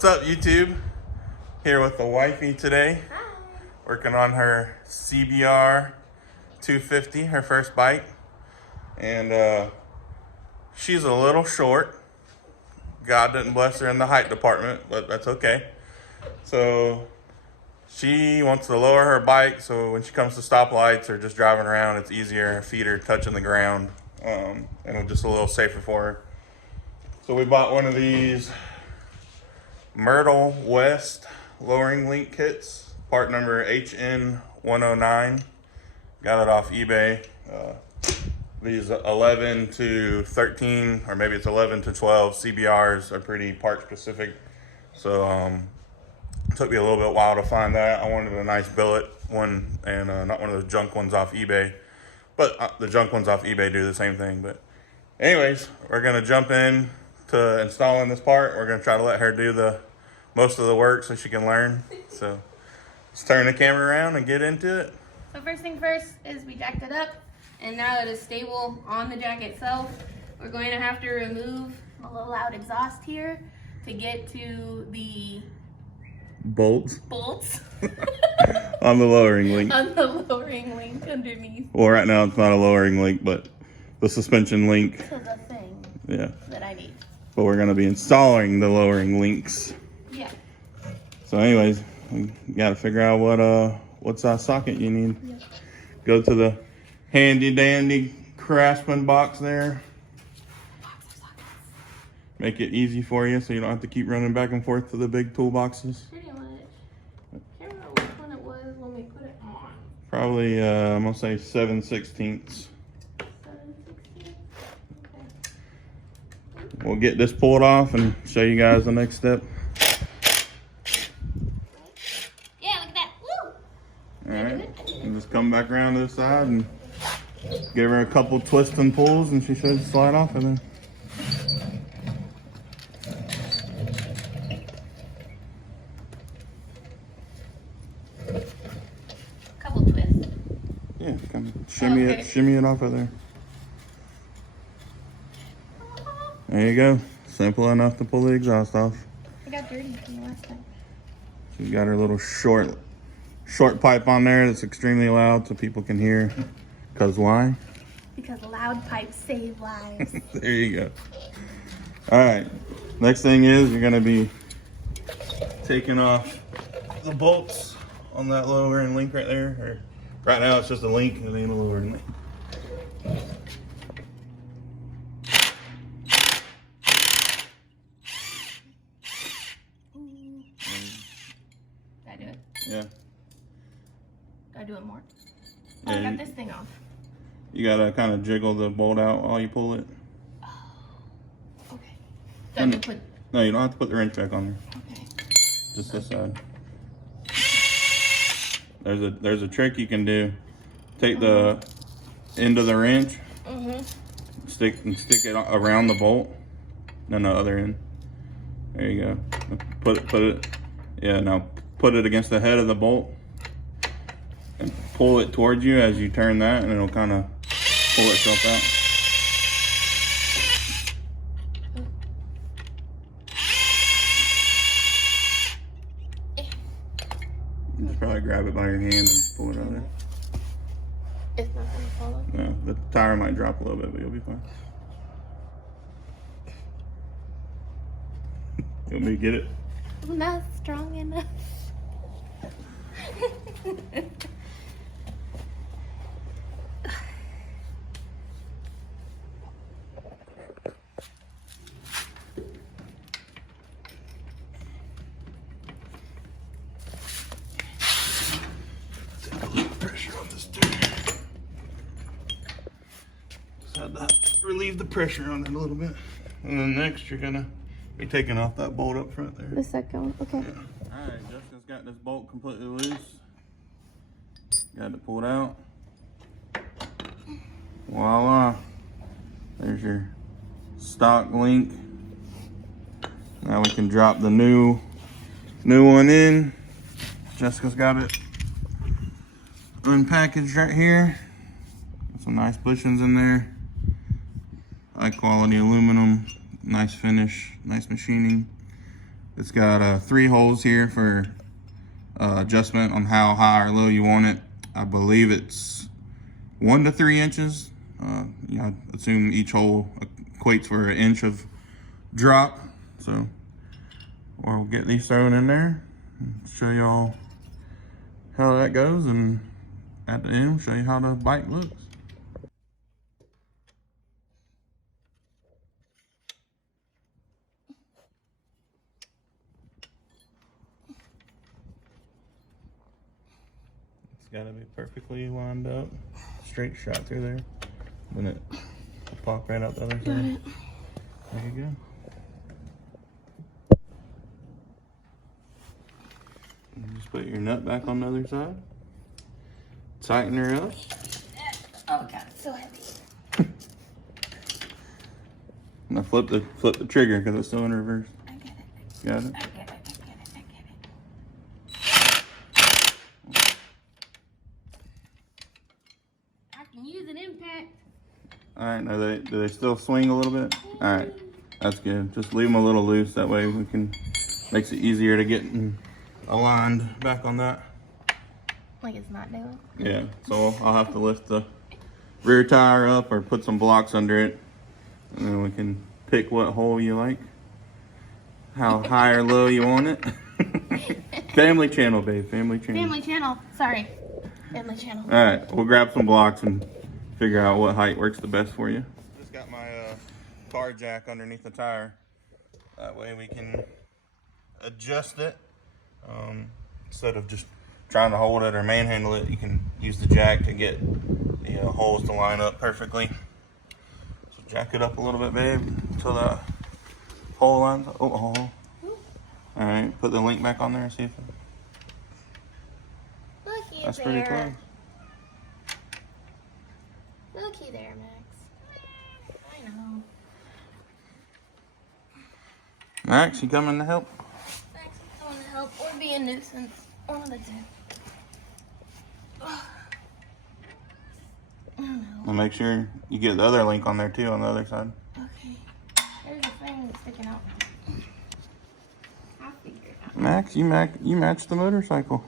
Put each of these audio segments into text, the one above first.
What's up, YouTube? Here with the wifey today. Hi. Working on her CBR250, her first bike. And she's a little short. God didn't bless her in the height department, but that's okay. So she wants to lower her bike so when she comes to stoplights or just driving around, it's easier. Her feet are touching the ground, and it's just a little safer for her. So we bought one of these Myrtle West lowering link kits, part number HN109. Got it off eBay. These 11 to 13, or maybe it's 11 to 12 CBRs are pretty part specific. So it took me a little bit while to find that. I wanted a nice billet one and not one of those junk ones off eBay. But the junk ones off eBay do the same thing. But anyways, we're gonna jump in to installing this part. We're gonna try to let her do the most of the work so she can learn. So let's turn the camera around and get into it. So first thing first is we jacked it up, and now that it's stable on the jack itself, we're going to have to remove a little loud exhaust here to get to the Bolts on on the lowering link. On the lowering link underneath. Well, right now it's not a lowering link, but the suspension link. To the thing. Yeah. That I need. But we're gonna be installing the lowering links. Yeah. So anyways, we gotta figure out what size socket you need. Yeah. Go to the handy dandy Craftsman box there. Box of sockets. Make it easy for you so you don't have to keep running back and forth to the big toolboxes. Pretty much. Can't remember which one it was when we put it on. Probably, I'm gonna say 7/16. 7/16. Okay. We'll get this pulled off and show you guys the next step. Yeah, look at that. Woo! All right, and just come back around to the side and give her a couple twists and pulls and she should slide off of there. Couple twists. Yeah, kind of shimmy it off of there. There you go. Simple enough to pull the exhaust off. I got dirty from the last time. She's got her little short pipe on there that's extremely loud so people can hear. Cause why? Because loud pipes save lives. There you go. All right. Next thing is you're gonna be taking off the bolts on that lowering link right there. Or right now it's just a link, it ain't a lowering link. Did I do it? Yeah. Did I do it more? Oh, Yeah, I got this thing off. You gotta kind of jiggle the bolt out while you pull it. Oh. Okay. So I have to put... No, you don't have to put the wrench back on there. Okay. Just this side. There's a trick you can do. Take the end of the wrench, stick it around the bolt. No, other end. There you go. Put it. Yeah, now put it against the head of the bolt and pull it towards you as you turn that, and it'll kind of pull itself out. You just probably grab it by your hand and pull it out of there. It's not going to fall off. No, the tire might drop a little bit, but you'll be fine. You want me to get it? I'm not strong enough. Take a little pressure on this too. Just had to relieve the pressure on it a little bit. And then next you're gonna be taking off that bolt up front there. The second one, okay. Yeah. Alright, Jessica's got this bolt completely loose. Got it pulled out. Voila. There's your stock link. Now we can drop the new one in. Jessica's got it unpackaged right here. Got some nice bushings in there. High quality aluminum, nice finish, nice machining. It's got 3 holes here for adjustment on how high or low you want it. I believe it's 1 to 3 inches. I assume each hole equates for 1 inch of drop. So we'll get these thrown in there and show y'all how that goes, and at the end show you how the bike looks. It's got to be perfectly lined up, straight shot through there, then it will pop right out the other side. There you go. And just put your nut back on the other side. Tighten her up. Oh god, it's so heavy. Now flip the trigger because it's still in reverse. I get it. Got it? I get it. I can use an impact. Alright, now do they still swing a little bit? Alright, that's good. Just leave them a little loose, that way we can, makes it easier to get aligned back on that. Like it's not doing? Yeah, so I'll have to lift the rear tire up or put some blocks under it, and then we can pick what hole you like, how high or low you want it. Family channel, babe, family channel. Family channel, sorry. Family channel. Alright, we'll grab some blocks and figure out what height works the best for you. Just got my car jack underneath the tire. That way we can adjust it. Instead of just trying to hold it or manhandle it, you can use the jack to get the holes to line up perfectly. So jack it up a little bit, babe, until the hole lines up. Oh, hole. Alright, put the link back on there and see if Looky that's there. pretty close. Looky there, Max. I know. Max, you coming to help? Max is going to help or be a nuisance. One of the two. Oh no. And make sure you get the other link on there too, on the other side. Okay. There's a thing that's sticking out. I'll figure it out. Max, you match the motorcycle.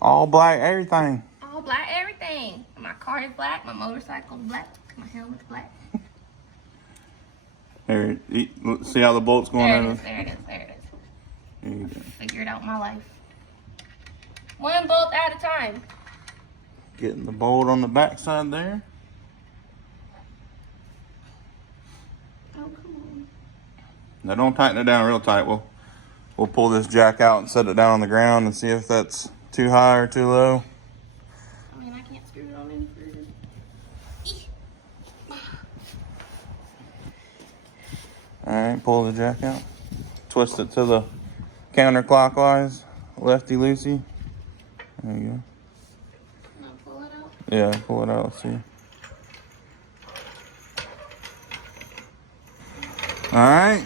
All black, everything. All black, everything. My car is black, my motorcycle is black, my helmet's black. Here, see how the bolt's going There it in? is, there it is, there it is. There you go. Figured out my life. One bolt at a time. Getting the bolt on the back side there. Oh, come on. Now don't tighten it down real tight. We'll pull this jack out and set it down on the ground and see if that's too high or too low. I mean, I can't screw it on any further. Eesh. Alright, pull the jack out. Twist it to the counterclockwise, lefty loosey. There you go. Can I pull it out? Yeah, pull it out, let's see. Alright,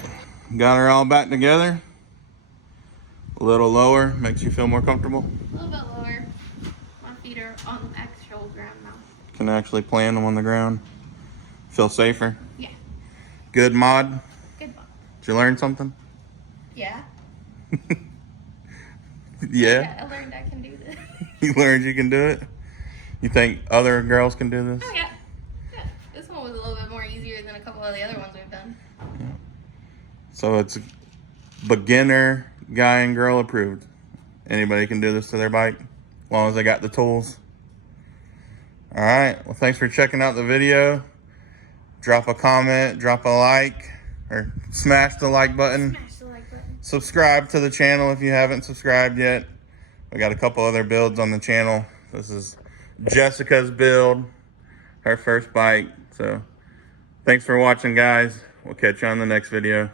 got her all back together. A little lower, makes you feel more comfortable. A little bit lower. My feet are on the actual ground now. Can actually plant them on the ground. Feel safer. Yeah. Good mod. Good one. Did you learn something? Yeah. Yeah. I learned I can do this. You learned you can do it? You think other girls can do this? Oh, yeah. Yeah. This one was a little bit more easier than a couple of the other ones we've done. So it's beginner, guy and girl approved. Anybody can do this to their bike, as long as they got the tools. All right, well, thanks for checking out the video. Drop a comment, drop a like, or smash the like button. Smash the like button. Subscribe to the channel if you haven't subscribed yet. We got a couple other builds on the channel. This is Jessica's build, her first bike. So thanks for watching, guys. We'll catch you on the next video.